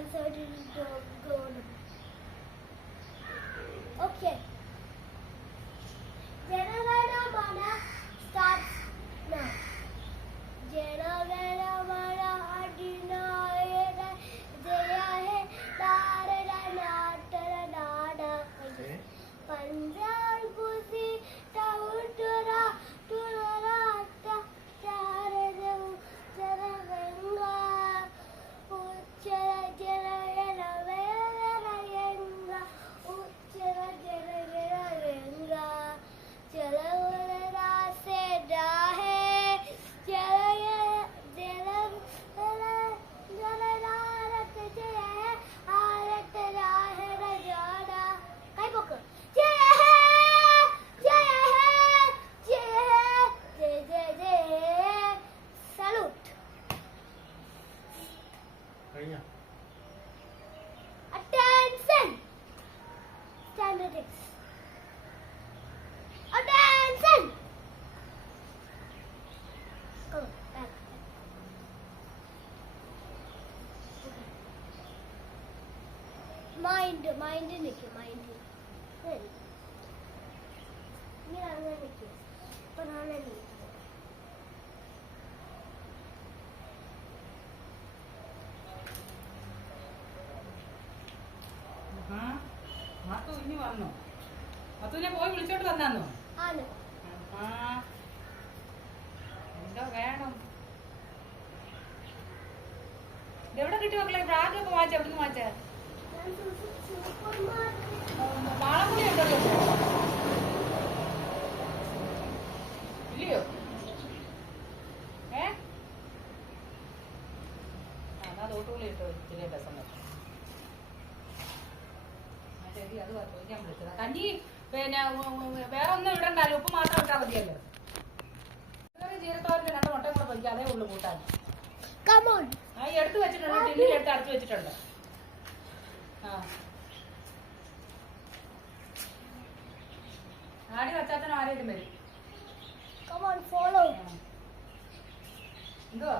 answered in gold. Okay. Janagana Mana starts now. Janagana Mana Adinayana Jaya He Narada Natara Nada Panjal Kusi Tautura Turata Charada Jaravenga Uchara Jarayana Verayenga Uchara Jarayenga Jalavara Seda He Jalaya Jalam Jalarat Jaya Arat Rahera Jada Kai Book Jaya Jaya Jaya Jaya Jaya Salute. Attention! Standard X. Attention! Come on, back. Mind നിൽക്കും mind ഇങ്ങനെ അങ്ങനെ നിൽക്കും ഇപ്പൊ നാളെ നിൽക്കും മാത്തു ഇനി വന്നോ? മത്തുവിനെ പോയി വിളിച്ചോണ്ട് വന്നാന്നോ? ആണ് എന്താ വേണം? എവിടെ കിട്ടി മക്കളെ? ബ്രാഗൊക്കെ വാങ്ങിച്ച എവിടെ നിന്ന് വാങ്ങിച്ച? വാളംപുളി ഉണ്ടോ ഇല്ലയോ? എന്നാ തോട്ടുപുളി ഇട്ടോ ഇച്ചിരി രസം. ശരി, അത് ചോദിക്കാൻ വിളിച്ചതാ. കഞ്ഞി പിന്നെ വേറെ ഒന്നും ഇടണ്ടല്ലോ, ഉപ്പ് മാത്രം ഇട്ടാൽ മതിയല്ലോ. ജീരത്തോരൻ്റെ 2 മുട്ടയും കൂടെ പൊരിക്കുക, അതേ ഉള്ളു കൂട്ടാൻ. ഈ എടുത്ത് വെച്ചിട്ടുണ്ട്, ടിന്നിലെടുത്ത് അടച്ചു വെച്ചിട്ടുണ്ട്. ആടി വച്ചാത്തനും ആരേലും വരും. എന്തുവാ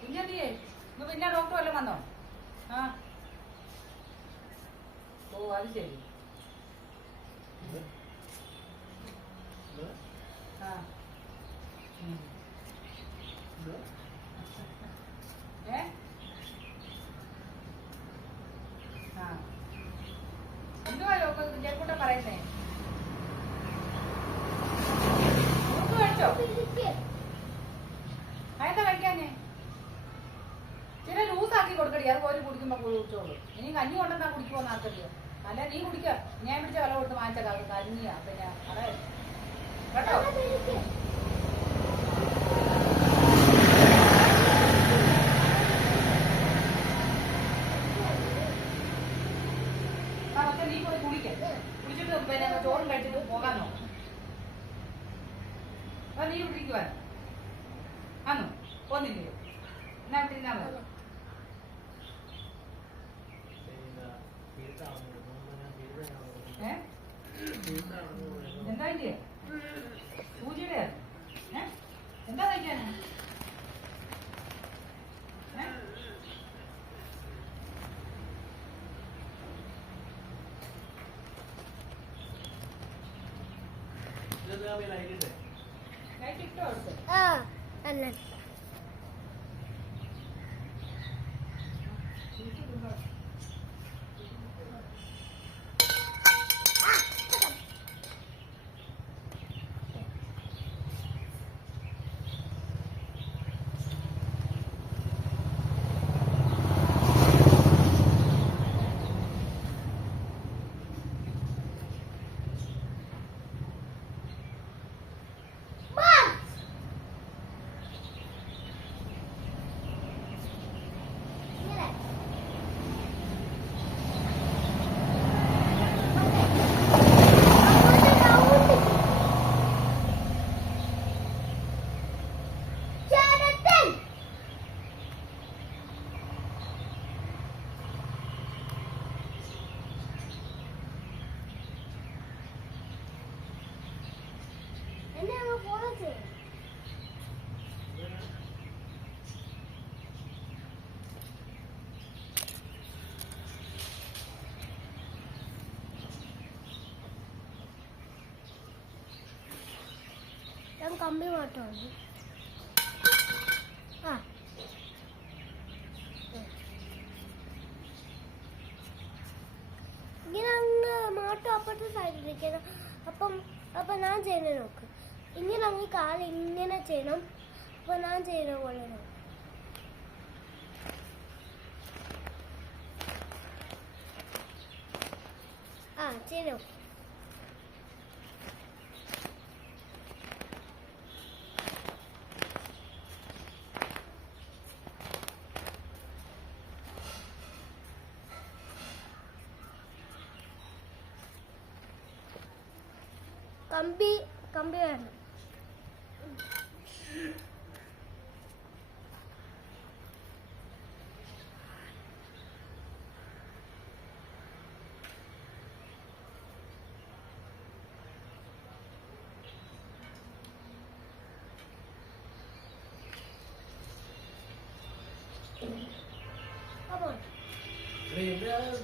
കുഞ്ഞെന്തിയേ? പിന്നെ ഡോക്ടർ വല്ലതും വന്നോ? ഓ അത് ശരി. എന്തുവാ ചേക്കൂട്ടം പറയുന്നേ? മുറുക്ക് കഴിച്ചോ? അതെന്താ കഴിക്കാനേ? ചില ലൂസാക്കി കൊടുക്കടി, അത് പോലും കുടിക്കുമ്പോ കുടിച്ചോളൂ. ഇനി കഞ്ഞി കൊണ്ടെന്നാ കുടിക്കുമോന്ന് ആർക്കറിയോ? അല്ല നീ കുടിക്ക, ഞാൻ പിടിച്ച വില കൊടുത്ത് വാങ്ങിച്ച കഞ്ഞിയാ. പിന്നെ അതെ കേട്ടോ. പക്ഷെ നീ പോയി കുടിച്ചിട്ട് പിന്നെ ചോറും കഴിച്ചിട്ട് പോകാൻ നോക്കാം. അപ്പൊ നീ കുടിക്കുവാൻ ആന്നോ? പോന്നില്ലയോ? എന്നാ തിന്നാ മതി. എന്താ ഇല്ലേ? സൂചിയുടെ എന്താ കഴിക്കാനാ? ലൈറ്റിട്ടോ അല്ല ഞാൻ കമ്പി മാറ്റമുണ്ട്. ആ ഇങ്ങനെ അങ്ങ് മാറ്റം അപ്പുറത്തെ സൈഡിലിരിക്കണം. അപ്പം ഞാൻ ചെയ്യുന്നത് നോക്ക്. ഇങ്ങനെ അങ്ങ് കാല് ഇങ്ങനെ ചെയ്യണം. അപ്പം ഞാൻ ചെയ്യുന്ന പോലെ നോക്ക്. ആ ചെയ്തു. കമ്പി വേണം.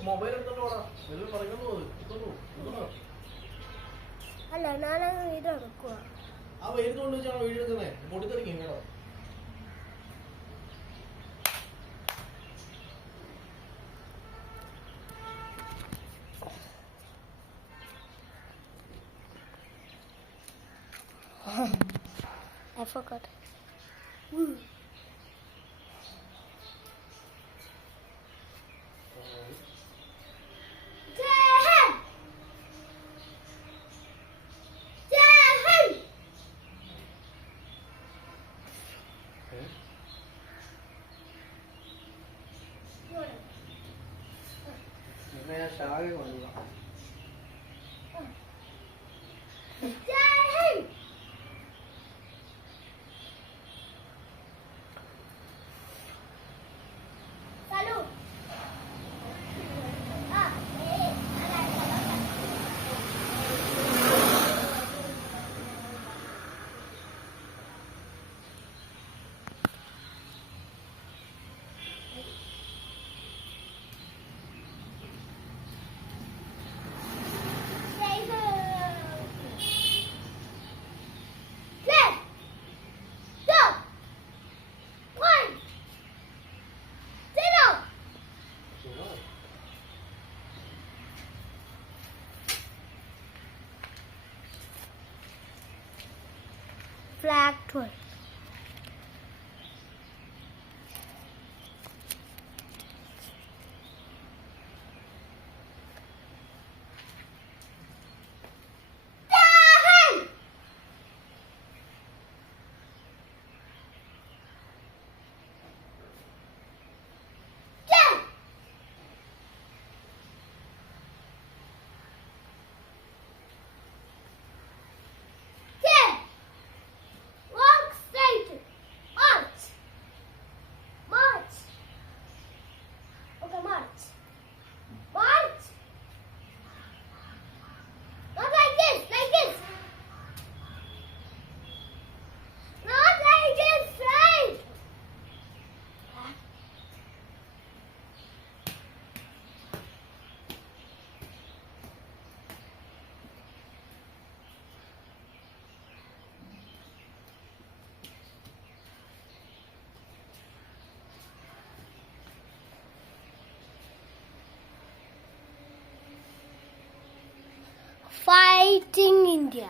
മൊബൈൽ എടുത്തോണ്ട് അല്ല ഞാനങ്ങ് ഇത് എടുക്കുക. ആ വെയിലത്തോണ്ട് വെച്ചാണോ വീഡിയോ എടുക്കുന്നേ? പൊട്ടിത്തെറിക്കും കേട്ടോ. I forgot. ഞാൻ ശാഖ കൊണ്ടുപോകാം. Flag toy. Fighting India.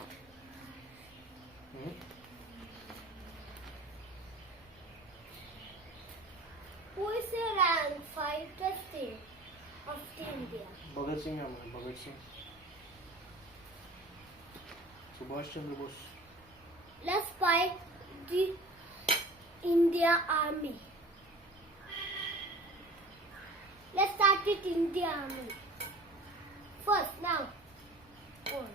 Who is the rank fighter state of India? Bhagat Singh है Bhagat Singh. Subhash Chandra Bose. Let's fight the India Army. Let's start with India Army. First, now. On.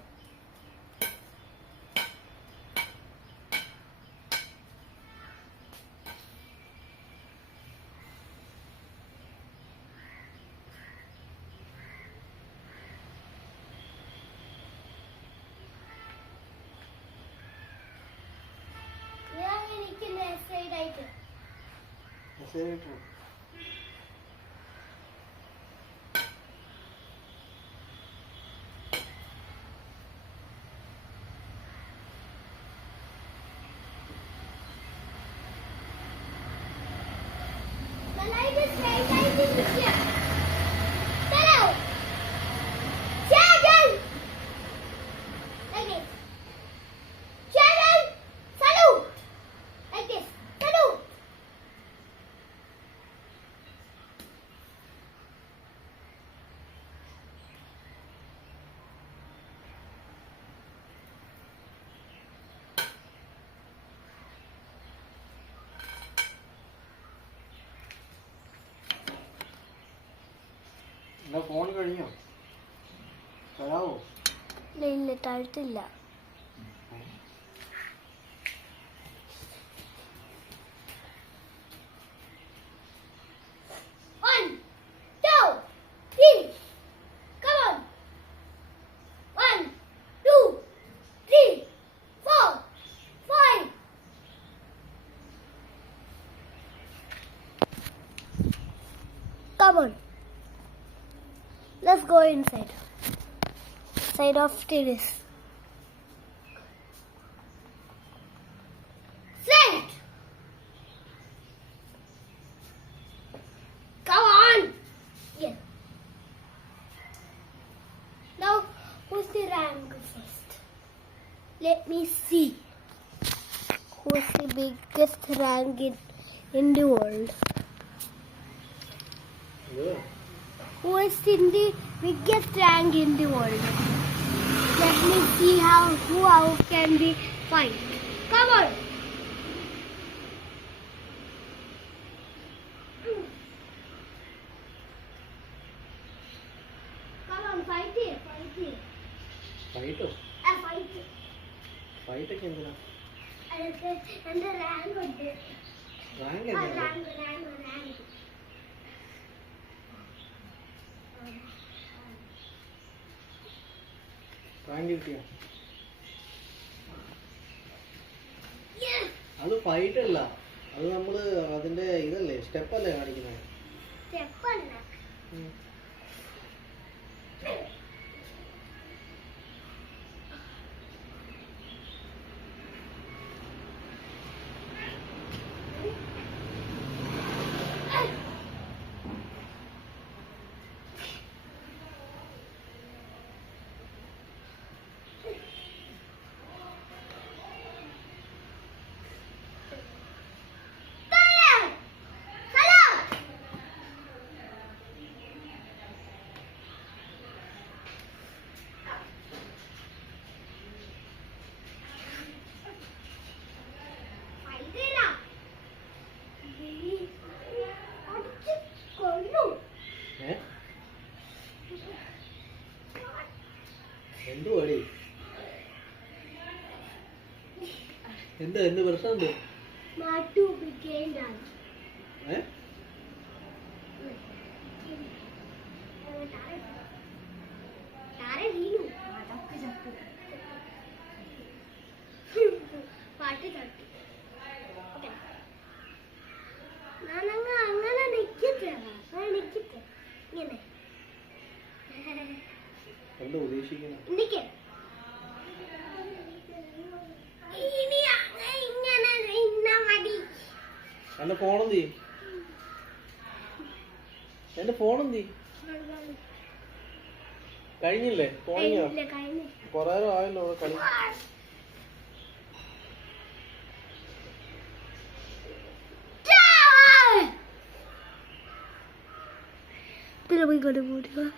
Accelerator. Salute. Children. Like this. Children. Salute. Like this. Salute. എന്നാ phone കഴിഞ്ഞോ തരാവോ ഇല്ല തഴുത്തില്ല. One, two, three. Come on. 1, 2, 3, 4, 5. Come on. Let's go inside. Side of terrace. Straight. Come on. Yeah. Now, who's the rank first? Let me see. Who's the biggest rank in the world? ഇത് Who is in the biggest rank in the world? Let me see who can we fight. Come on. Come on, fight it. Phyto Fight it. ഫൈറ്റൊക്കെ എന്തിനാ And the rank ഉണ്ട്. Rank Ah, എന്തിനാ rank. Rank കിട്ടിയോ Yeah. അത് fight അല്ല അത് നമ്മള് അതിന്റെ ഇതല്ലേ സ്റ്റെപ്പല്ലേ കാണിക്കുന്നത് Step അല്ല. എന്ത് പടി എന്ത് പ്രശ്നമുണ്ട് Matu became done. ഏ താരെ വീണു. അതൊക്കെ ചത്തു. പാട്ട് ചത്തു. ഓക്കേ. ഞാനങ്ങ് അങ്ങനെ നിൽക്കട്ടെ. ഇങ്ങനെ. എന്താ ഉദ്ദേശിക്കണം നിൽക്കേ. ഇനി ഇങ്ങനെ നിന്നാ മതി. എന്റെ ഫോണെന്തി കഴിഞ്ഞില്ലേ ഫോണിങ്ങോ ഇല്ല, കഴിഞ്ഞു. കൊറേ നേരം ആയല്ലോ അവിടെ കളി Pero voy con el